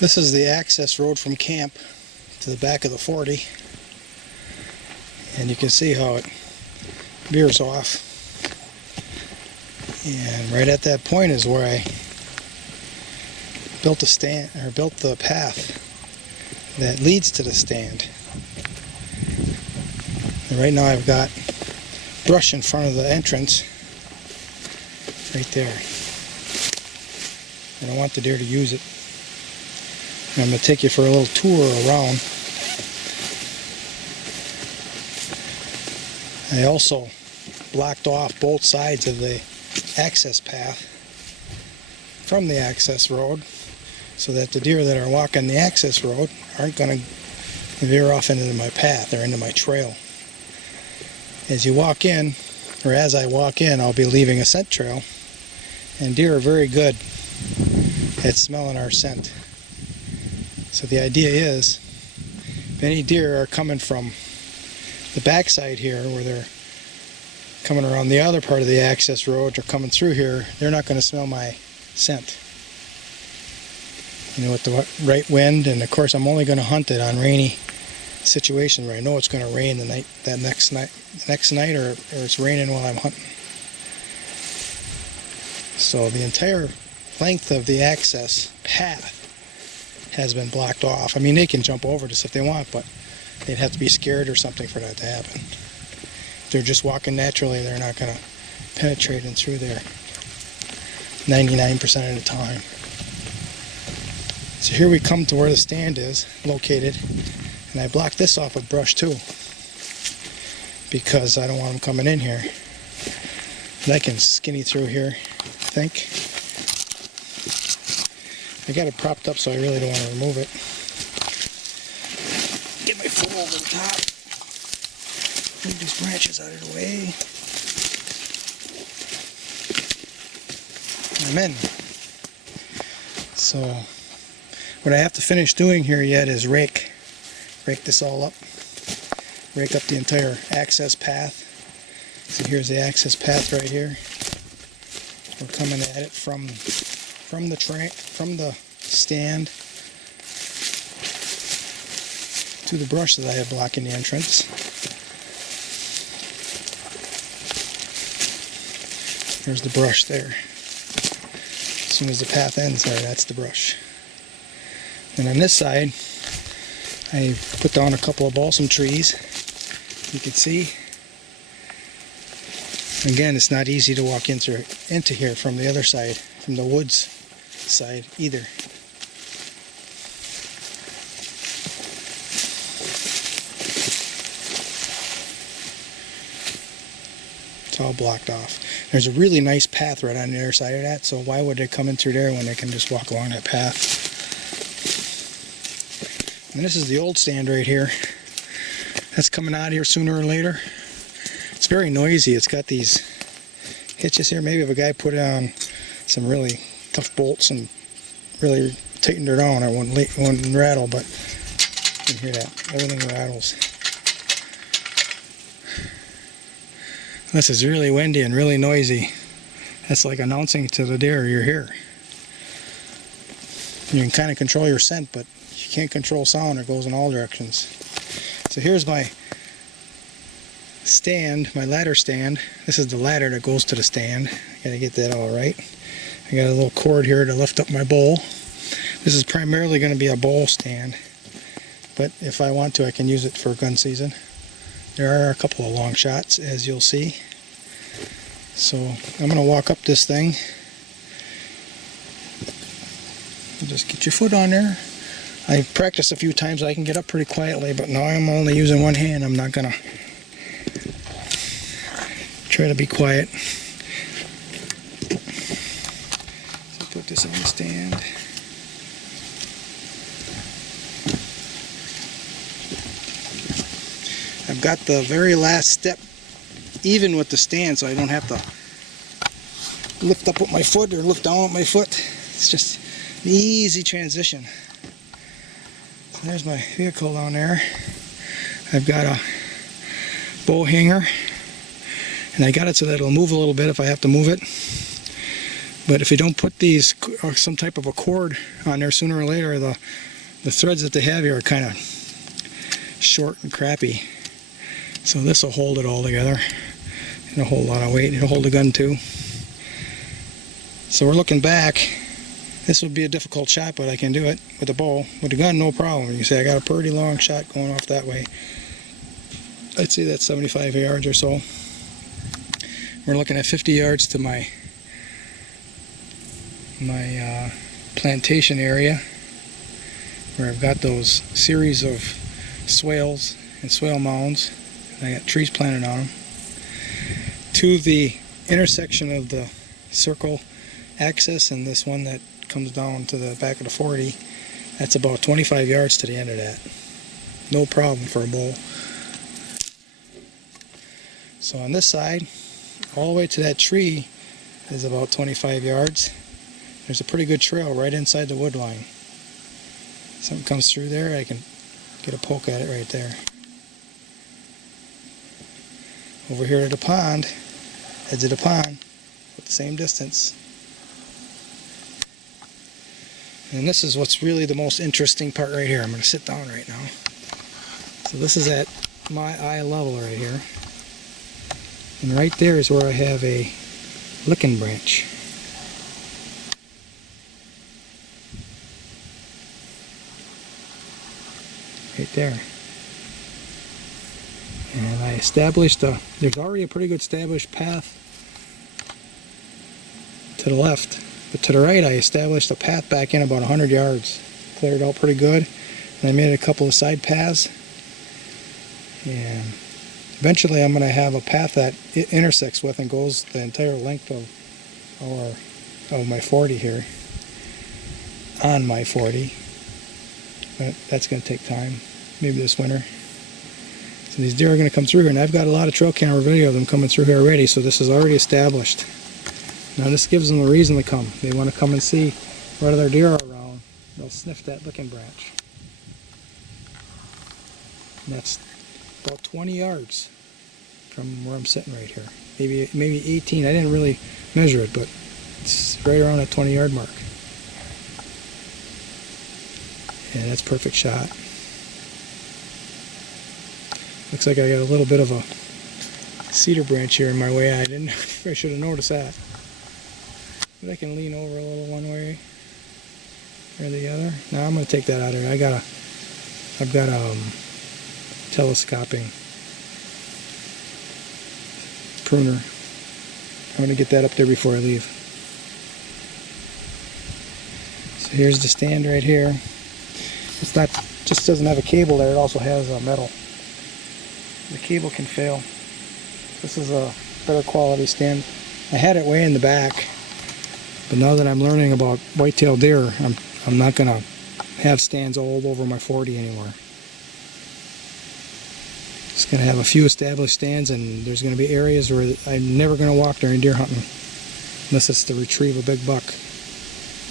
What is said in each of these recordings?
This is the access road from camp to the back of the 40, and you can see how it veers off. And right at that point is where I built the path that leads to the stand. And right now I've got brush in front of the entrance right there. I don't want the deer to use it. And I'm going to take you for a little tour around. I also blocked off both sides of the access path from the access road so that the deer that are walking the access road aren't going to veer off into my path or into my trail. As you walk in, or as I walk in, I'll be leaving a scent trail, and deer are very good at smelling our scent. So the idea is, if any deer are coming from the backside here, where they're coming around the other part of the access road or coming through here, they're not going to smell my scent. You know, with the right wind, and of course I'm only going to hunt it on rainy situations where I know it's going to rain the next night, or it's raining while I'm hunting. So the entire length of the access path has been blocked off. I mean, they can jump over this if they want, but they'd have to be scared or something for that to happen. If they're just walking naturally, they're not going to penetrate in through there 99% of the time. So here we come to where the stand is located, and I blocked this off with brush too, because I don't want them coming in here. And I can skinny through here, I think. I got it propped up, so I really don't want to remove it. Get my foot over the top. Move these branches out of the way. I'm in. So what I have to finish doing here yet is rake this all up. Rake up the entire access path. So here's the access path right here. We're coming at it from the stand to the brush that I have blocking the entrance. There's the brush there. As soon as the path ends there, that's the brush. And on this side, I put down a couple of balsam trees. You can see. Again, it's not easy to walk into here from the other side, from the woods side either. It's all blocked off. There's a really nice path right on the other side of that, so why would they come in through there when they can just walk along that path? And this is the old stand right here. That's coming out here sooner or later. It's very noisy. It's got these hitches here. Maybe if a guy put on some really tough bolts and really tightened her down, it wouldn't rattle, but you can hear that. Everything rattles. This is really windy and really noisy. That's like announcing to the deer you're here. You can kind of control your scent, but you can't control sound. It goes in all directions. So here's my stand, my ladder stand. This is the ladder that goes to the stand. I gotta get that all right. I got a little cord here to lift up my bowl. This is primarily going to be a bowl stand, but if I want to, I can use it for gun season. There are a couple of long shots, as you'll see. So I'm going to walk up this thing. Just get your foot on there. I've practiced a few times. I can get up pretty quietly, but now I'm only using one hand. I'm not going to try to be quiet. So put this on the stand. I've got the very last step even with the stand, so I don't have to lift up with my foot or lift down with my foot. It's just an easy transition. So there's my vehicle down there. I've got a bow hanger, and I got it so that it'll move a little bit if I have to move it. But if you don't put these or some type of a cord on there, sooner or later the threads that they have here are kind of short and crappy. So this will hold it all together. It'll hold a lot of weight. It'll hold the gun too. So we're looking back. This would be a difficult shot, but I can do it with the bow. With the gun, no problem. You can see I got a pretty long shot going off that way. I'd say that's 75 yards or so. We're looking at 50 yards to my plantation area, where I've got those series of swales and swale mounds. I got trees planted on them. To the intersection of the circle axis and this one that comes down to the back of the 40, that's about 25 yards to the end of that. No problem for a bow. So on this side, all the way to that tree is about 25 yards. There's a pretty good trail right inside the wood line. Something comes through there, I can get a poke at it right there. Over here to the pond, edge of the pond, with the same distance. And this is what's really the most interesting part right here. I'm going to sit down right now. So this is at my eye level right here. And right there is where I have a licking branch. Right there. And I established there's already a pretty good established path to the left. But to the right, I established a path back in about 100 yards. Cleared out pretty good. And I made a couple of side paths. And eventually I'm going to have a path that it intersects with and goes the entire length of my 40 here. On my 40. But that's going to take time. Maybe this winter. So these deer are going to come through here, and I've got a lot of trail camera video of them coming through here already, so this is already established. Now this gives them a reason to come. They want to come and see what other deer are around. They'll sniff that licking branch. And that's about 20 yards from where I'm sitting right here. Maybe 18. I didn't really measure it, but it's right around that 20-yard mark. And that's a perfect shot. Looks like I got a little bit of a cedar branch here in my way. I should have noticed that. But I can lean over a little one way or the other. Now I'm going to take that out of here. I've got telescoping pruner. I'm going to get that up there before I leave. So here's the stand right here. It's not just doesn't have a cable there. It also has a metal. The cable can fail. This is a better quality stand. I had it way in the back, but now that I'm learning about whitetail deer, I'm not going to have stands all over my 40 anymore. Just going to have a few established stands, and there's going to be areas where I'm never going to walk during deer hunting unless it's to retrieve a big buck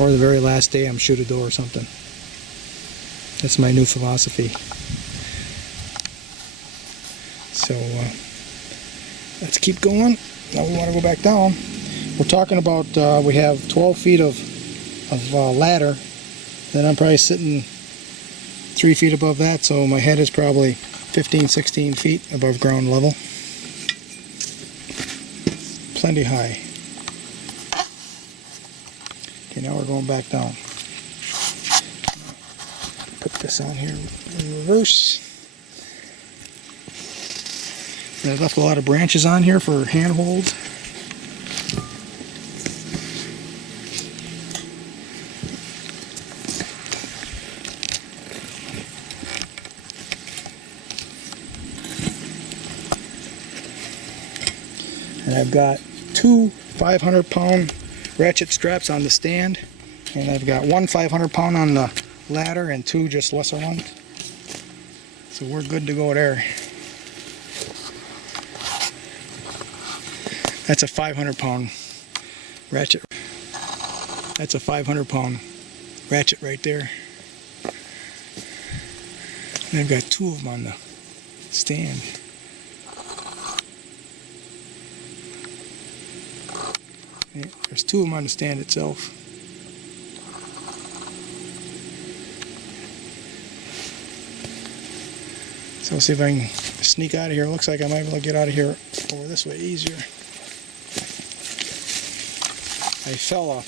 or the very last day I'm shoot a doe or something. That's my new philosophy. So let's keep going. Now we want to go back down. We're talking about we have 12 feet of ladder. Then I'm probably sitting 3 feet above that, so my head is probably 15, 16 feet above ground level. Plenty high. Okay, now we're going back down. Put this on here in reverse. And I left a lot of branches on here for handholds. And I've got two 500-pound ratchet straps on the stand, and I've got one 500-pound on the ladder and two just lesser ones. So we're good to go there. That's a 500-pound ratchet. That's a 500-pound ratchet right there. And I've got two of them on the stand. There's two of them on the stand itself. So let's see if I can sneak out of here. Looks like I might be able to get out of here over this way easier. I fell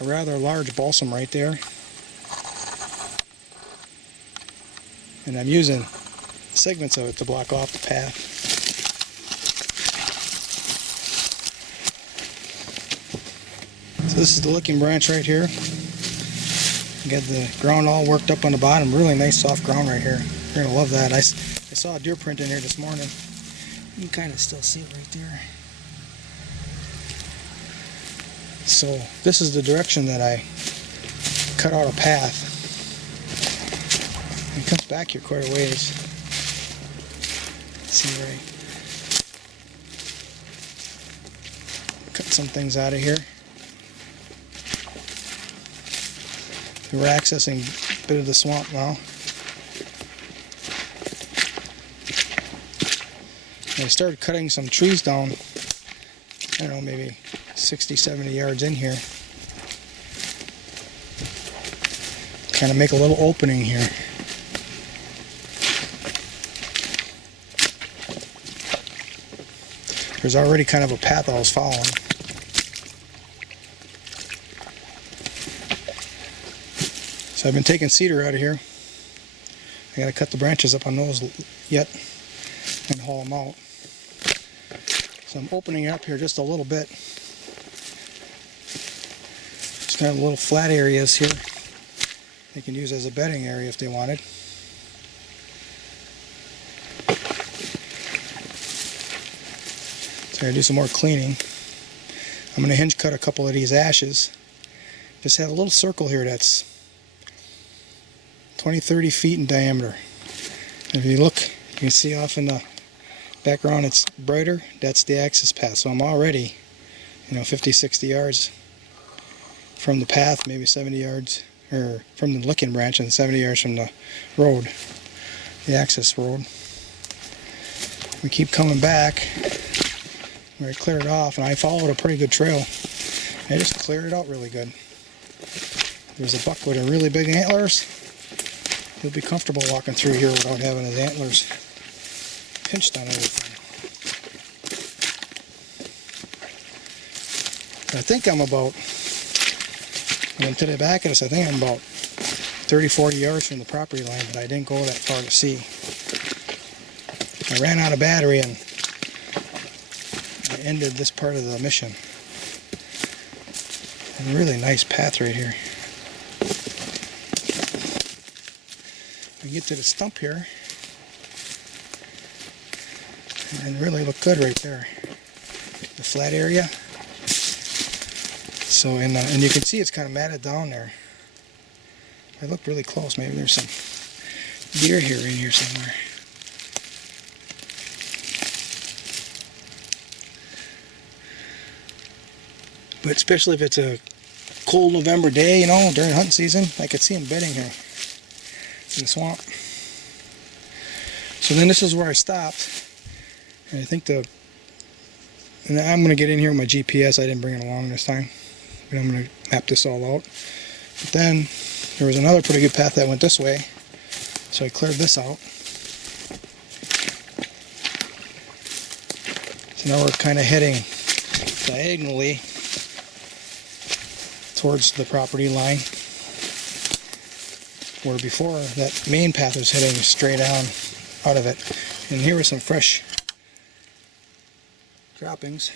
a rather large balsam right there. And I'm using segments of it to block off the path. So this is the licking branch right here. Got the ground all worked up on the bottom. Really nice soft ground right here. You're going to love that. I saw a deer print in here this morning. You can kind of still see it right there. So this is the direction that I cut out a path. It comes back here quite a ways. Let's see, right. Cut some things out of here. We're accessing a bit of the swamp now. I started cutting some trees down, I don't know, maybe 60, 70 yards in here. Kind of make a little opening here. There's already kind of a path I was following. So I've been taking cedar out of here. I got to cut the branches up on those yet and haul them out. So I'm opening it up here just a little bit. Just got little flat areas here they can use as a bedding area if they wanted. So I'm going to do some more cleaning. I'm going to hinge cut a couple of these ashes. Just have a little circle here that's 20-30 feet in diameter. If you look, you can see off in the background it's brighter. That's the access path. So I'm already, 50-60 yards from the path, maybe 70 yards, or from the licking branch, and 70 yards from the road, the access road. We keep coming back. We cleared it off, and I followed a pretty good trail. I just cleared it out really good. There's a buck with a really big antlers. He'll be comfortable walking through here without having his antlers pinched on everything. I think I'm about, to the back of this, I think I'm about 30-40 yards from the property line, but I didn't go that far to see. I ran out of battery and I ended this part of the mission. A really nice path right here. We get to the stump here and really look good right there. The flat area. So and you can see it's kind of matted down there. I looked really close. Maybe there's some deer here in here somewhere. But especially if it's a cold November day, during hunting season, I could see them bedding here in the swamp. So then this is where I stopped. And I think and I'm going to get in here with my GPS. I didn't bring it along this time. But I'm going to map this all out. But then there was another pretty good path that went this way. So I cleared this out. So now we're kind of heading diagonally towards the property line, where before that main path was heading straight on out of it. And here were some fresh droppings.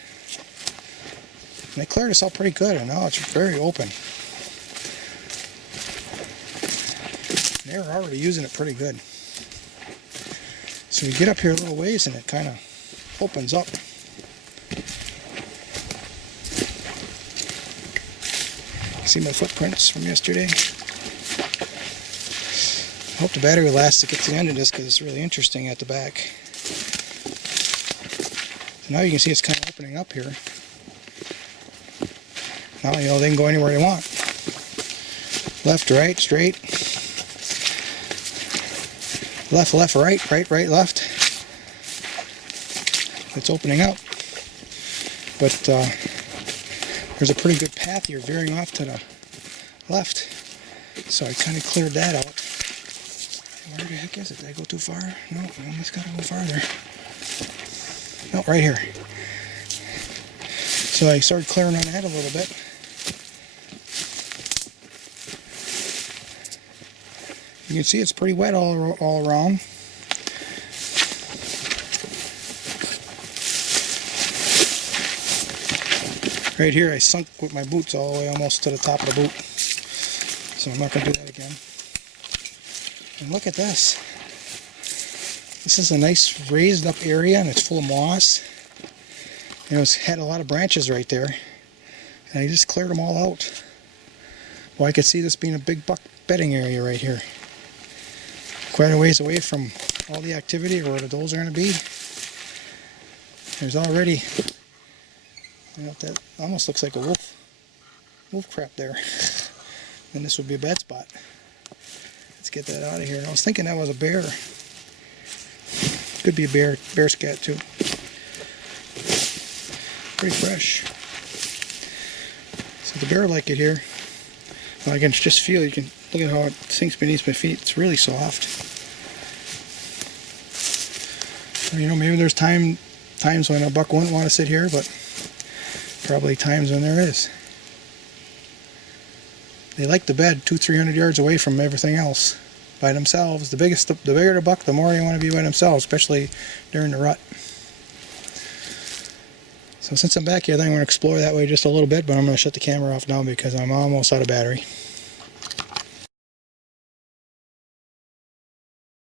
And I cleared this out pretty good, and now it's very open. They were already using it pretty good. So we get up here a little ways and it kind of opens up. See my footprints from yesterday? I hope the battery lasts to get to the end of this because it's really interesting at the back. So now you can see it's kind of opening up here. Now, they can go anywhere they want. Left, right, straight. Left, left, right, right, right, left. It's opening up. But there's a pretty good path here veering off to the left. So I kind of cleared that out. Where the heck is it? Did I go too far? No, I almost got to go farther. No, right here. So I started clearing on that a little bit. You can see it's pretty wet all around. Right here I sunk with my boots all the way almost to the top of the boot. So I'm not going to do that again. And look at this. This is a nice raised up area and it's full of moss. And it had a lot of branches right there. And I just cleared them all out. Well, I could see this being a big buck bedding area right here. Quite a ways away from all the activity or where the does are going to be. There's already, you know, that almost looks like a wolf crap there. And this would be a bed spot. Let's get that out of here. I was thinking that was a bear. Could be a bear scat too. Pretty fresh. So the bear like it here. Well, I can just feel, you can look at how it sinks beneath my feet. It's really soft. You know, maybe there's times when a buck wouldn't want to sit here, but probably times when there is. They like the bed 200-300 yards away from everything else by themselves. The bigger the buck, the more they want to be by themselves, especially during the rut. So since I'm back here, I think I'm going to explore that way just a little bit, but I'm going to shut the camera off now because I'm almost out of battery.